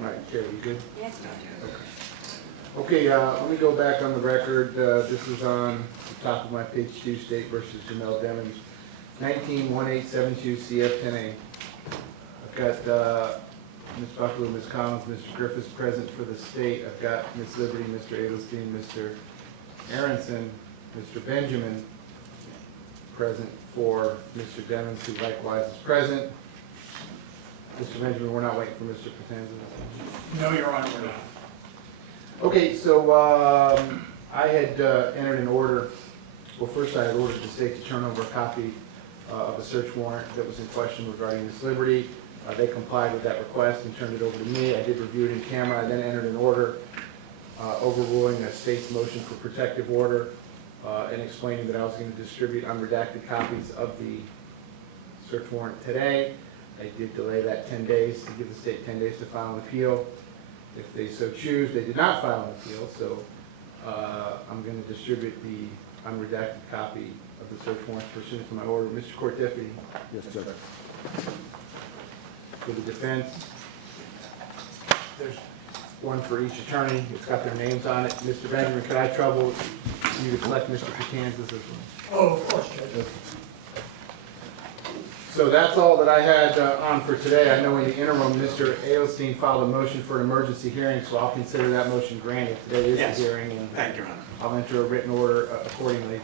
All right, Chair, you good? Yes. Okay, let me go back on the record. This is on the top of my page 2, State versus Jamel Demons, 19-1872 CF10A. I've got Ms. Buckley, Ms. Collins, Mr. Griffiths present for the state. I've got Ms. Liberty, Mr. Adelstein, Mr. Aronson, Mr. Benjamin present for Mr. Demons, who likewise is present. Mr. Benjamin, we're not waiting for Mr. Patanza. No, Your Honor, we're not. Okay, so I had entered an order. Well, first I had ordered the state to turn over a copy of a search warrant that was in question regarding Ms. Liberty. They complied with that request and turned it over to me. I did review it in camera. I then entered an order overruling the state's motion for protective order and explaining that I was going to distribute unredacted copies of the search warrant today. I did delay that 10 days to give the state 10 days to file an appeal. If they so choose, they did not file an appeal, so I'm going to distribute the unredacted copy of the search warrant pursuant to my order. Mr. Court Deputy. Yes, sir. For the defense, there's one for each attorney. It's got their names on it. Mr. Benjamin, could I trouble you to collect Mr. Patanza's as well? Oh, of course, Judge. So that's all that I had on for today. I know in the interim, Mr. Adelstein filed a motion for an emergency hearing, so I'll consider that motion granted. Today is Yes. the hearing, and Thank you, Your Honor. I'll enter a written order accordingly.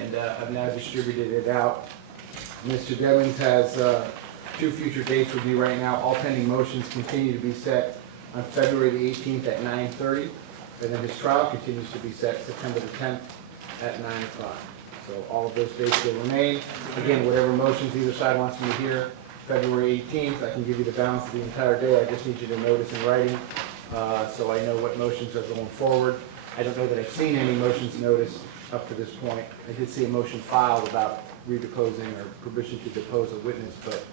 And I've now distributed it out. Mr. Devins has 2 future dates with me right now. All pending motions continue to be set on February the 18th at 9:30, and then his trial continues to be set September the 10th at 9 o'clock. So all of those dates will remain. Again, whatever motions either side wants me to hear, February 18th, I can give you the balance of the entire day. I just need you to notice in writing so I know what motions are going forward. I don't know that I've seen any motions noticed up to this point. I did see a motion filed about redeposing or permission to depose a witness, but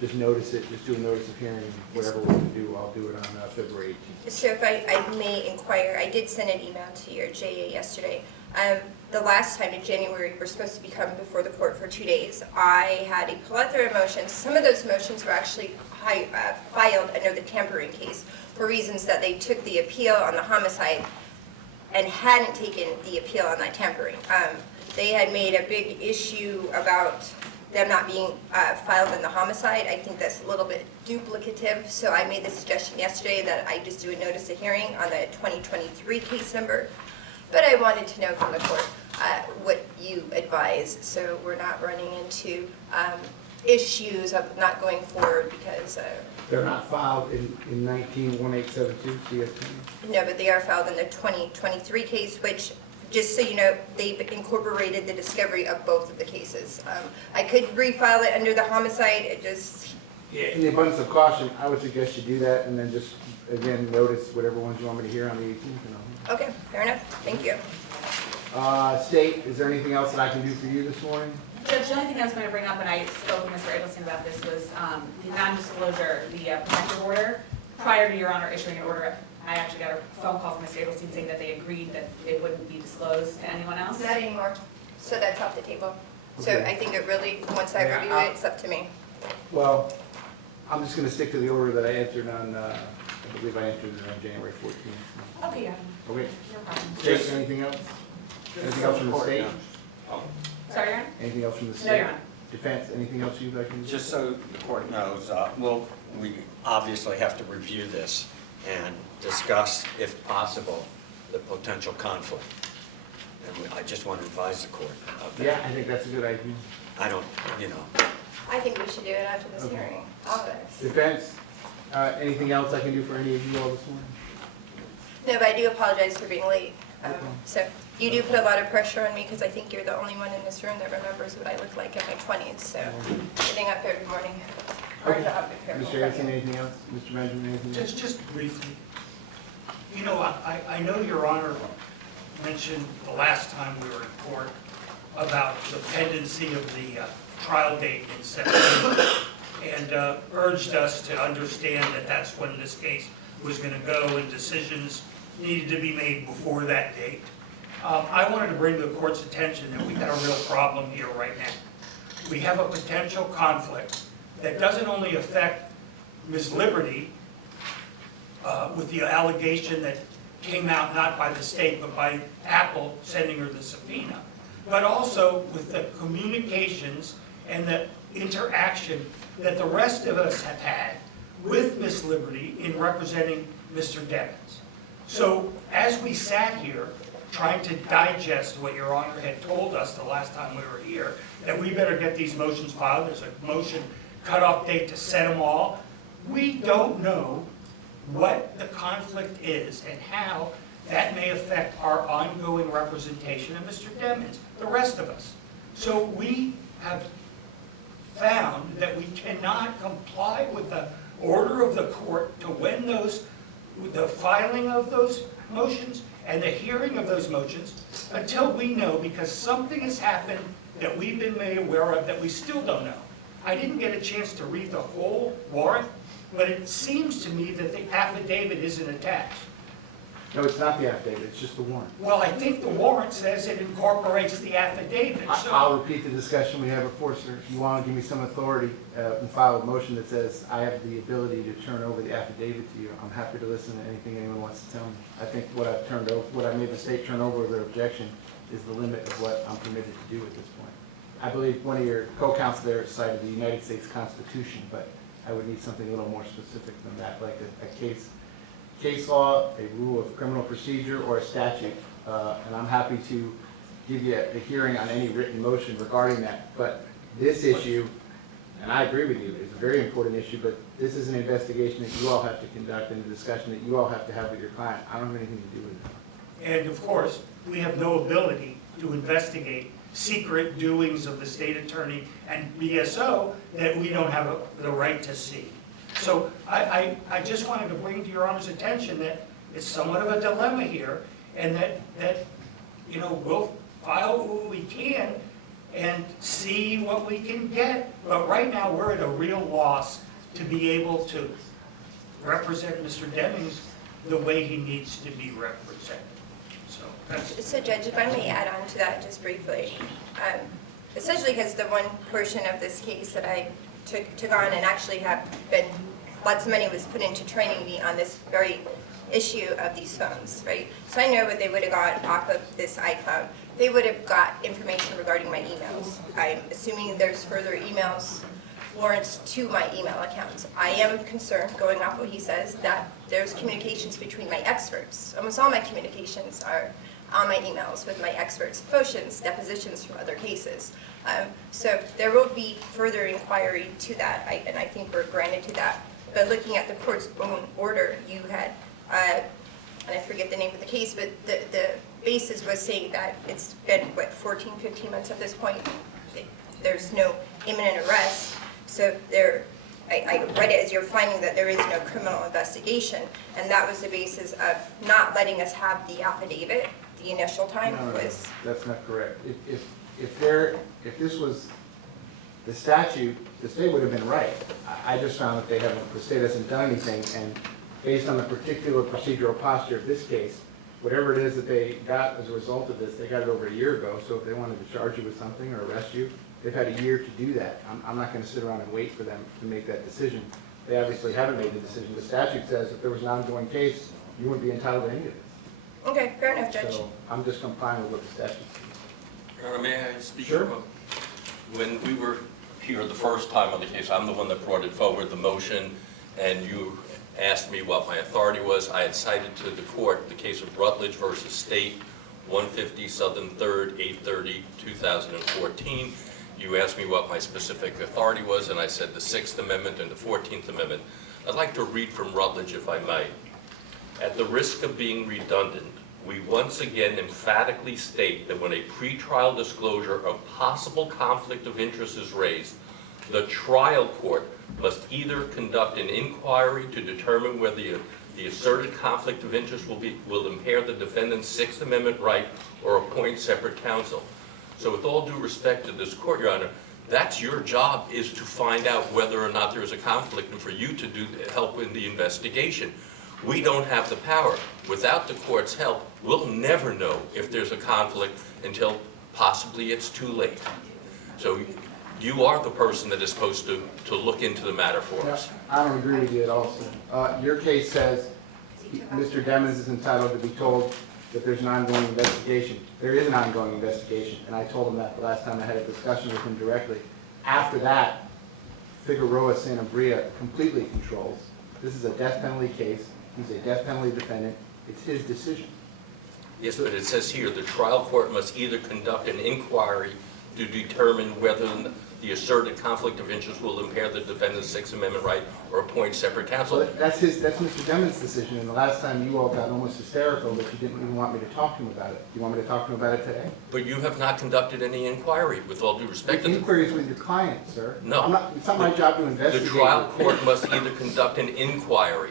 just notice it, just do a notice of hearing, whatever we're going to do, I'll do it on February 18th. So if I may inquire, I did send an email to your JA yesterday. The last time in January, we're supposed to be coming before the court for 2 days. I had a plethora of motions. Some of those motions were actually filed under the tampering case for reasons that they took the appeal on the homicide and hadn't taken the appeal on that tampering. They had made a big issue about them not being filed in the homicide. I think that's a little bit duplicative, so I made the suggestion yesterday that I just do a notice of hearing on the 2023 case number. But I wanted to know from the court what you advise, so we're not running into issues of not going forward because... They're not filed in 19-1872 CFT? No, but they are filed in the 2023 case, which, just so you know, they've incorporated the discovery of both of the cases. I could refile it under the homicide, it just... Yeah, in the abundance of caution, I would suggest you do that and then just, again, notice whatever ones you want me to hear on the 18th. Okay, fair enough, thank you. State, is there anything else that I can do for you this morning? Judge, the only thing I was going to bring up, and I spoke with Mr. Adelstein about this, was the non-disclosure, the protective order. Prior to Your Honor issuing an order, I actually got a phone call from Mr. Adelstein saying that they agreed that it wouldn't be disclosed to anyone else. Not anymore, so that's off the table. So Okay. I think it really, once I Yeah, review it, it's up to me. Well, I'm just going to stick to the order that I entered on, I believe I entered it on January 14th. Okay, yeah, Okay. no problem. State, anything else? Anything else from the state? Sorry, Your Honor? Anything else from the state? No, Your Honor. Defense, anything else you'd like to do? Just so the court knows, we obviously have to review this and discuss, if possible, the potential conflict. And I just want to advise the court of that. Yeah, I think that's a good idea. I don't, you know, I think we should do it after this Okay. hearing. All of us. Defense, anything else I can do for any of you all this morning? No, but I do apologize for being late. Okay. So you do put a lot of pressure on me because I think you're the only one in this room that remembers what I look like in my 20s. So getting up every morning. hard to have a careful Mr. Anson, second. anything else? Mr. Benjamin, anything else? Just briefly, you know, I know Your Honor mentioned the last time we were in court about the pendency of the trial date in September, and urged us to understand that that's when this case was going to go and decisions needed to be made before that date. I wanted to bring to the court's attention that we've got a real problem here right now. We have a potential conflict that doesn't only affect Ms. Liberty, with the allegation that came out not by the state, but by Apple sending her the subpoena, but also with the communications and the interaction that the rest of us have had with Ms. Liberty in representing Mr. Devens. So as we sat here trying to digest what Your Honor had told us the last time we were here, that we better get these motions filed, there's a motion cutoff date to set them all, we don't know what the conflict is and how that may affect our ongoing representation of Mr. Devens, the rest of us. So we have found that we cannot comply with the order of the court to when the filing of those motions and the hearing of those motions until we know, because something has happened that we've been made aware of that we still don't know. I didn't get a chance to read the whole warrant, but it seems to me that the affidavit isn't attached. No, it's not the affidavit, it's just the warrant. Well, I think the warrant says it incorporates the affidavit, so. I'll repeat the discussion we had before, sir. If you want to give me some authority and file a motion that says I have the ability to turn over the affidavit to you, I'm happy to listen to anything anyone wants to tell me. I think what I've turned over, what I made the state turn over their objection is the limit of what I'm permitted to do at this point. I believe one of your co-counsel there cited the United States Constitution, but I would need something a little more specific than that, like a case law, a rule of criminal procedure, or a statute. And I'm happy to give you a hearing on any written motion regarding that. But this issue, and I agree with you, it's a very important issue, but this is an investigation that you all have to conduct and a discussion that you all have to have with your client. I don't have anything to do with it. And of course, we have no ability to investigate secret doings of the state attorney and BSO that we don't have the right to see. So I just wanted to bring to Your Honor's attention that it's somewhat of a dilemma here, and that you know, we'll file what we can and see what we can get. But right now, we're at a real loss to be able to represent Mr. Demings the way he needs to be represented. So that's. So Judge, if I may add on to that just briefly, essentially because the one portion of this case that I took on and actually have been, lots of money was put into training me on this very issue of these phones, right? So I know what they would have got off of this iCloud. They would have got information regarding my emails. I'm assuming there's further emails, warrants to my email accounts. I am concerned, going off what he says, that there's communications between my experts. Almost all my communications are on my emails with my experts, motions, depositions from other cases. So there will be further inquiry to that, and I think we're granted to that. But looking at the court's own order, you had, and I forget the name of the case, but the basis was saying that it's been, what, 14, 15 months at this point? There's no imminent arrest. So I read it as you're finding that there is no criminal investigation, and that was the basis of not letting us have the affidavit. The initial time was. No, that's not correct. If this was the statute, the state would have been right. I just found that the state hasn't done anything, and based on the particular procedural posture of this case, whatever it is that they got as a result of this, they got it over a year ago, so if they wanted to charge you with something or arrest you, they've had a year to do that. I'm not going to sit around and wait for them to make that decision. They obviously haven't made the decision. The statute says if there was an ongoing case, you wouldn't be entitled to any of this. Okay, fair enough, Judge. So I'm just complying with what the statute says. Your Honor, may I speak? Sure. When we were here the first time on the case, I'm the one that brought it forward, the motion, and you asked me what my authority was. I had cited to the court the case of Rutledge versus State, 150 Southern 3rd, 830, 2014. You asked me what my specific authority was, and I said the 6th Amendment and the 14th Amendment. I'd like to read from Rutledge, if I may. At the risk of being redundant, we once again emphatically state that when a pretrial disclosure of possible conflict of interest is raised, the trial court must either conduct an inquiry to determine whether the asserted conflict of interest will impair the defendant's Sixth Amendment right or appoint separate counsel. So with all due respect to this court, Your Honor, that's your job, is to find out whether or not there is a conflict and for you to help in the investigation. We don't have the power. Without the court's help, we'll never know if there's a conflict until possibly it's too late. So you are the person that is supposed to look into the matter for us. I don't agree with you at all, sir. Your case says Mr. Demons is entitled to be told that there's an ongoing investigation. There is an ongoing investigation, and I told him that the last time I had a discussion with him directly. After that, Figueroa Sanabria completely controls. This is a death penalty case. He's a death penalty defendant. It's his decision. Yes, but it says here, the trial court must either conduct an inquiry to determine whether the asserted conflict of interest will impair the defendant's Sixth Amendment right or appoint separate counsel. So that's Mr. Demons' decision, and the last time you all got almost hysterical that you didn't even want me to talk to him about it. You want me to talk to him about it today? But you have not conducted any inquiry, with all due respect. The inquiry is with your client, sir. No. It's not my job to investigate. The trial court must either conduct an inquiry.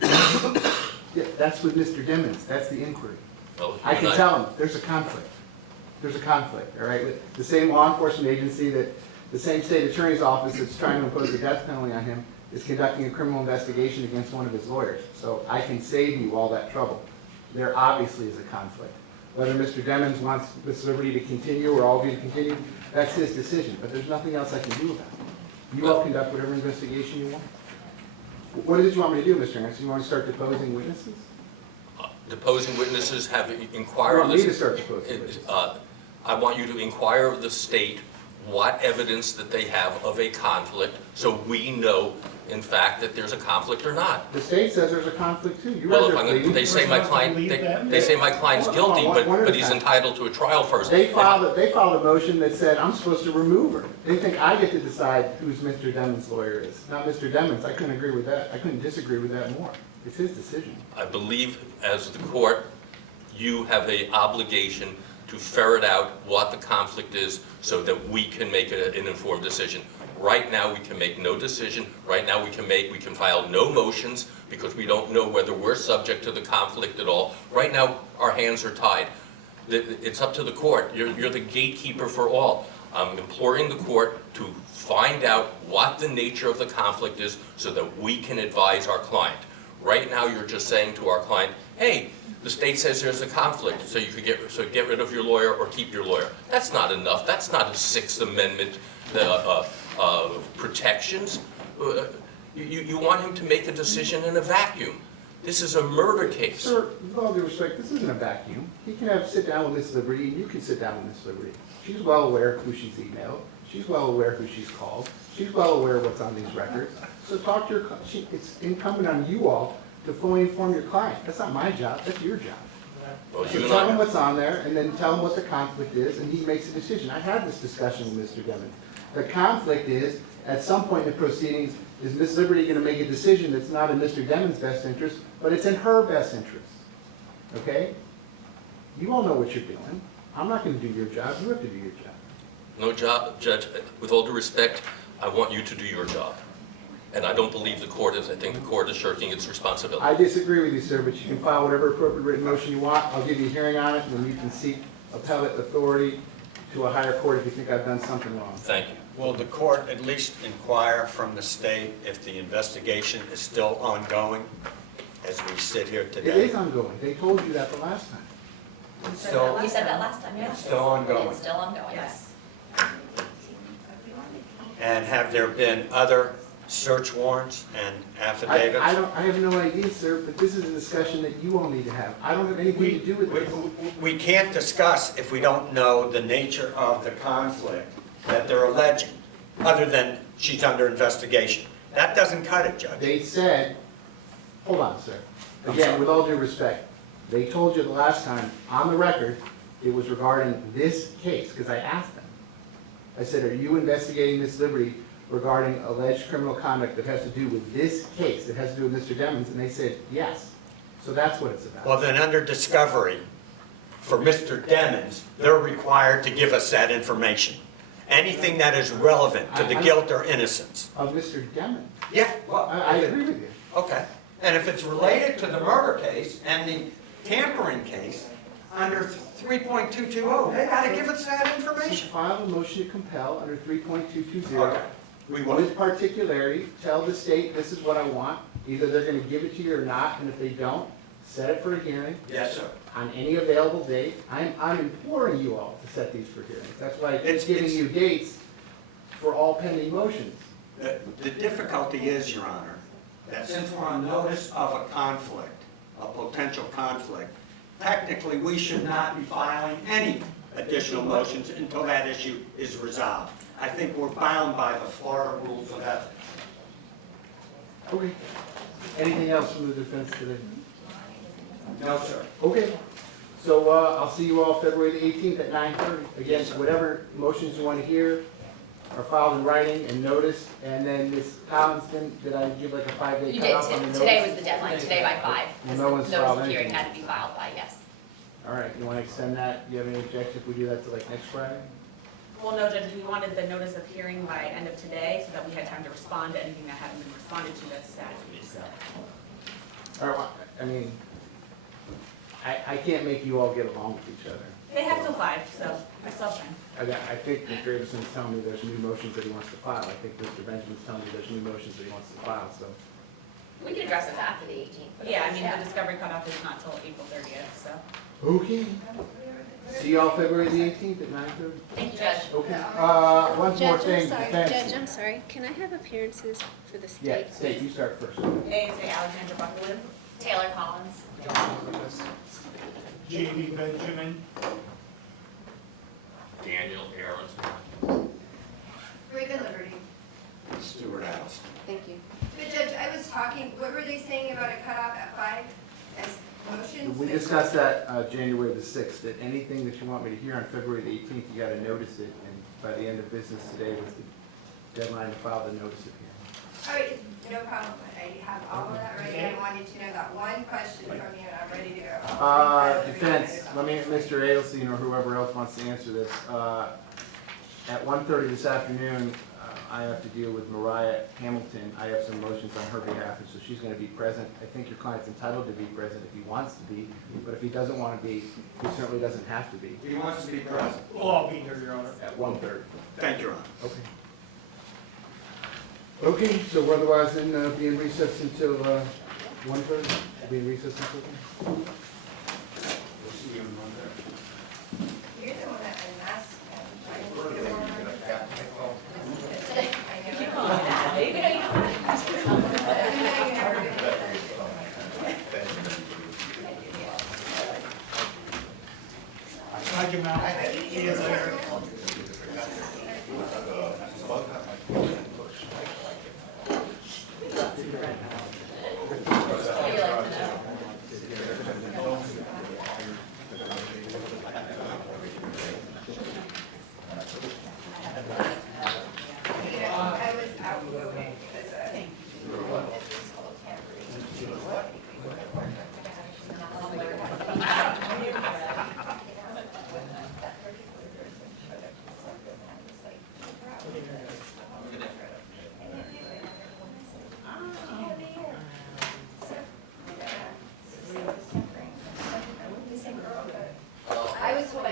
Yeah, that's with Mr. Demons. That's the inquiry. Well, I can you're tell him, there's a conflict. There's a conflict, all right? The same law enforcement agency the same state attorney's office that's trying to impose a death penalty on him is conducting a criminal investigation against one of his lawyers. So I can save you all that trouble. There obviously is a conflict. Whether Mr. Demons wants Ms. Liberty to continue or all of you to continue, that's his decision, but there's nothing else I can do about it. You all conduct whatever investigation you want. What did you want me to do, Mr. Anderson? You want to start deposing witnesses? Deposing witnesses, have You inquired. want me to start deposing witnesses? I want you to inquire of the state what evidence that they have of a conflict, so we know, in fact, that there's a conflict or not. The state says there's a conflict too. You Well, read their pleading. they say my client, they say my client's Hold on, guilty, one at a but he's time. entitled to a trial first. They filed a motion that said, I'm supposed to remove her. They think I get to decide who's Mr. Demons' lawyer is, not Mr. Demons. I couldn't agree with that. I couldn't disagree with that more. It's his decision. I believe, as the court, you have an obligation to ferret out what the conflict is so that we can make an informed decision. Right now, we can make no decision. Right now, we can file no motions because we don't know whether we're subject to the conflict at all. Right now, our hands are tied. It's up to the court. You're the gatekeeper for all. I'm imploring the court to find out what the nature of the conflict is so that we can advise our client. Right now, you're just saying to our client, hey, the state says there's a conflict, so you could get rid of your lawyer or keep your lawyer. That's not enough. That's not a Sixth Amendment protections. You want him to make a decision in a vacuum. This is a murder case. Sir, with all due respect, this isn't a vacuum. He can sit down with Ms. Liberty, and you can sit down with Ms. Liberty. She's well aware of who she's emailed. She's well aware who she's called. She's well aware of what's on these records. So talk to her. It's incumbent on you all to fully inform your client. That's not my job. That's your job. Well, So tell him what's on there, and then tell him what the conflict is, and he makes a decision. I had this discussion with Mr. Demons. The conflict is, at some point in the proceedings, is Ms. Liberty going to make a decision that's not in Mr. Demons' best interest, but it's in her best interest? Okay? You all know what you're doing. I'm not going to do your job. You have to do your job. No job, Judge. With all due respect, I want you to do your job. And I don't believe the court is. I think the court is shirking its responsibility. I disagree with you, sir, but you can file whatever appropriate written motion you want. I'll give you a hearing on it, and then you can seek appellate authority to a higher court if you think I've done something wrong. Thank you. Will the court at least inquire from the state if the investigation is still ongoing as we sit here It today? is ongoing. They told you that the last time. Still, You said that last time, yeah. still ongoing. It's still ongoing. Yes. And have there been other search warrants and affidavits? I have no idea, sir, but this is a discussion that you all need to have. I don't have anything to do with this. We can't discuss if we don't know the nature of the conflict that they're alleging, other than she's under investigation. That doesn't cut it, Judge. They said, hold on, sir. I'm Again, sorry. with all due respect, they told you the last time, on the record, it was regarding this case, because I asked them. I said, are you investigating Ms. Liberty regarding alleged criminal conduct that has to do with this case, that has to do with Mr. Demons? And they said, yes. So that's what it's about. Well, then under discovery, for Mr. Demons, they're required to give us that information. Anything that is relevant to the guilt or innocence. Of Mr. Demons. Yeah, well, I agree with you. okay. And if it's related to the murder case and the tampering case, under 3.220, they gotta give us that So information. file a motion to compel under 3.220. Okay. We will. With particularity, tell the state, this is what I want. Either they're going to give it to you or not, and if they don't, set it for a hearing Yes, sir. on any available date. I'm imploring you all to set these for hearings. That's why I It's- keep giving you dates for all pending motions. The difficulty is, Your Honor, that since we're on notice of a conflict, a potential conflict, technically, we should not be filing any additional motions until that issue is resolved. I think we're bound by the Florida rules of ethics. Okay. Anything else from the defense today? No, sir. Okay. So I'll see you all February the 18th at 9:30. Again, whatever motions you want to hear are filed in writing and noticed. And then Ms. Collins, did I give like a 5-day You cutoff on the did, notice? today was the deadline, today by 5. Well, no one's The notice filed of hearing anything. had to be filed by, yes. All right, you want to extend that? Do you have any objection if we do that to like next Friday? Well, no, Judge, we wanted the notice of hearing by end of today so that we had time to respond to anything that hadn't been responded to that's status. All right, well, I mean, I can't make you all get along with each other. They have till 5, so I still have time. I think Mr. Davison's telling me there's new motions that he wants to file. I think Mr. Benjamin's telling me there's new motions that he wants to file, so. We can address it after the 18th. but Yeah, I mean, the discovery cutoff is not till April 30th, so. Okay. See y'all February the 18th at 9:30. Thank you, Judge. Okay, one more Judge, thing, I'm sorry, defense. Judge, I'm sorry. Can I have appearances for the Yeah, state? State, you start first. A is Alexandra Buckwood. Taylor Collins. Jamie Benjamin, Daniel Aarons. Ravon Liberty. Stuart Allison. Thank you. But Judge, I was talking, what were they saying about a cutoff at 5 as motions? We discussed that January the 6th, that anything that you want me to hear on February the 18th, you gotta notice it, and by the end of business today was the deadline to file the notice of hearing. All right, no problem. I have all of that ready. I wanted to know that one question from you, and I'm ready to go. Defense, let me, Mr. Adelstein or whoever else wants to answer this. At 1:30 this afternoon, I have to deal with Mariah Hamilton. I have some motions on her behalf, and so she's gonna be present. I think your client's entitled to be present if he wants to be, but if he doesn't wanna be, he certainly doesn't have to be He wants to be present. we'll all be here, Your Honor. at 1:30. Thank you, Your Honor. Okay. Okay, so we're otherwise then be in recess until 1:30? We'll be in recess until then? We'll see you on Monday. You're the one that unmasked him, right? How'd you mount? See you later. I was outvoting because this whole can't breathe.